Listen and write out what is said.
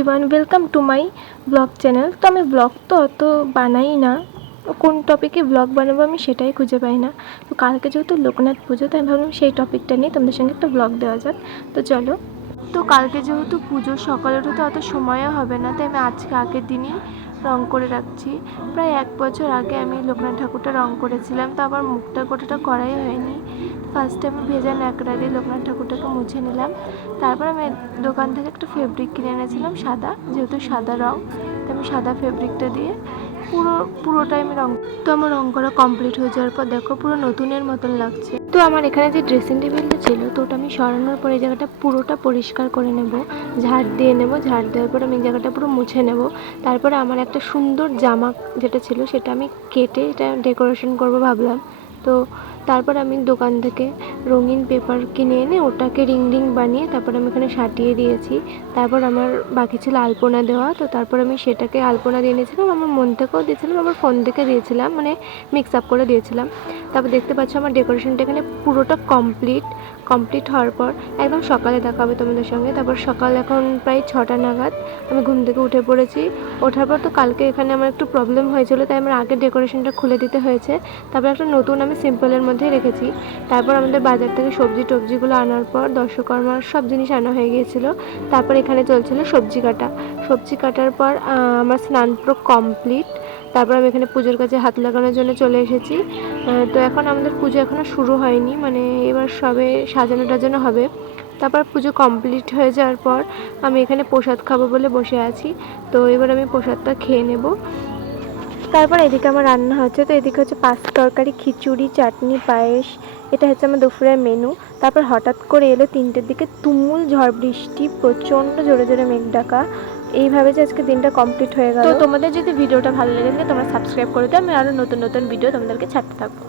Everyone, welcome to my blog channel. তো আমি blog তো অত বানাই না, কোন টপিকে ব্লগ বানাবো আমি সেটাই খুঁজে পাই না। তো কালকে যেহেতু লোকনাথ পুজো, তাই ভাবলাম সেই টপিকটা নিয়ে তোমাদের সঙ্গে একটা ব্লগ দেওয়া যাক। তো চলো। তো কালকে যেহেতু পুজোর সকালে উঠে তো অত সময়ও হবে না, তাই আমি আজকে আগের দিনই রং করে রাখছি। প্রায় 1 বছর আগে আমি লোকনাথ ঠাকুরটা রং করেছিলাম, তো আবার মুখটার কোটাটা করাই হয়নি। ফার্স্টে আমি ভেজা ন্যাকড়া দিয়ে লোকনাথ ঠাকুরটাকে মুছে নিলাম। তারপর আমি দোকান থেকে একটা ফেব্রিক কিনে এনেছিলাম সাদা, যেহেতু সাদা রং, তো আমি সাদা ফেব্রিকটা দিয়ে পুরোটাই আমি রং। তো আমার রং করা কমপ্লিট হয়ে যাওয়ার পর দেখো পুরো নতুনের মতন লাগছে। তো আমার এখানে যে ড্রেসিং টেবিলটা ছিল, তো ওটা আমি সরানোর পর এই জায়গাটা পুরোটা পরিষ্কার করে নেব, ঝাড় দিয়ে নেব। ঝাড় দেওয়ার পর আমি এই জায়গাটা পুরো মুছে নেব। তারপরে আমার একটা সুন্দর জামা যেটা ছিল সেটা আমি কেটে এটা ডেকোরেশন করব ভাবলাম। তো তারপর আমি দোকান থেকে রঙিন পেপার কিনে এনে ওটাকে রিং রিং বানিয়ে তারপর আমি এখানে সাটিয়ে দিয়েছি। তারপর আমার বাকি ছিল আলপনা দেওয়া, তো তারপর আমি সেটাকে আলপনা দিয়ে নিয়েছিলাম। আমার মন থেকেও দিয়েছিলাম, আমার ফোন থেকে দিয়েছিলাম, মানে মিক্স আপ করে দিয়েছিলাম। তারপর দেখতে পাচ্ছ আমার ডেকোরেশনটা এখানে পুরোটা কমপ্লিট হওয়ার পর একদম সকালে দেখা হবে তোমাদের সঙ্গে। তারপর সকাল এখন প্রায় 6টা নাগাদ আমি ঘুম থেকে উঠে পড়েছি। ওঠার পর তো কালকে এখানে আমার একটু প্রবলেম হয়েছিল, তাই আমার আগের ডেকোরেশনটা খুলে দিতে হয়েছে। তারপর একটা নতুন আমি সিম্পলের মধ্যে রেখেছি। তারপর আমাদের বাজার থেকে সবজিগুলো আনার পর দশকর্মার সব জিনিস আনা হয়ে গিয়েছিল। তারপর এখানে চলছিল সবজি কাটার পর আমার স্নান পুরো কমপ্লিট। তারপর আমি এখানে পুজোর কাছে হাত লাগানোর জন্য চলে এসেছি। তো এখন আমাদের পুজো এখনও শুরু হয়নি, মানে এবার সবে সাজানো টাজানো হবে। তারপর পুজো কমপ্লিট হয়ে যাওয়ার পর আমি এখানে প্রসাদ খাবো বলে বসে আছি। তো এবার আমি প্রসাদটা খেয়ে নেব। তারপর এদিকে আমার রান্না হচ্ছে, তো এদিকে হচ্ছে পাঁচ তরকারি, খিচুড়ি, চাটনি, পায়েস। এটা হচ্ছে আমার দুপুরের মেনু। তারপর হঠাৎ করে এলো 3টের দিকে তুমুল ঝড় বৃষ্টি, প্রচণ্ড জোরে জোরে মেঘ ডাকা। এইভাবে যে আজকে দিনটা কমপ্লিট হয়ে গেল। তো তোমাদের যদি ভিডিওটা ভালো লেগে থাকে তোমরা সাবস্ক্রাইব করে দাও, আমি আরও নতুন নতুন ভিডিও তোমাদেরকে ছাড়তে থাকবো।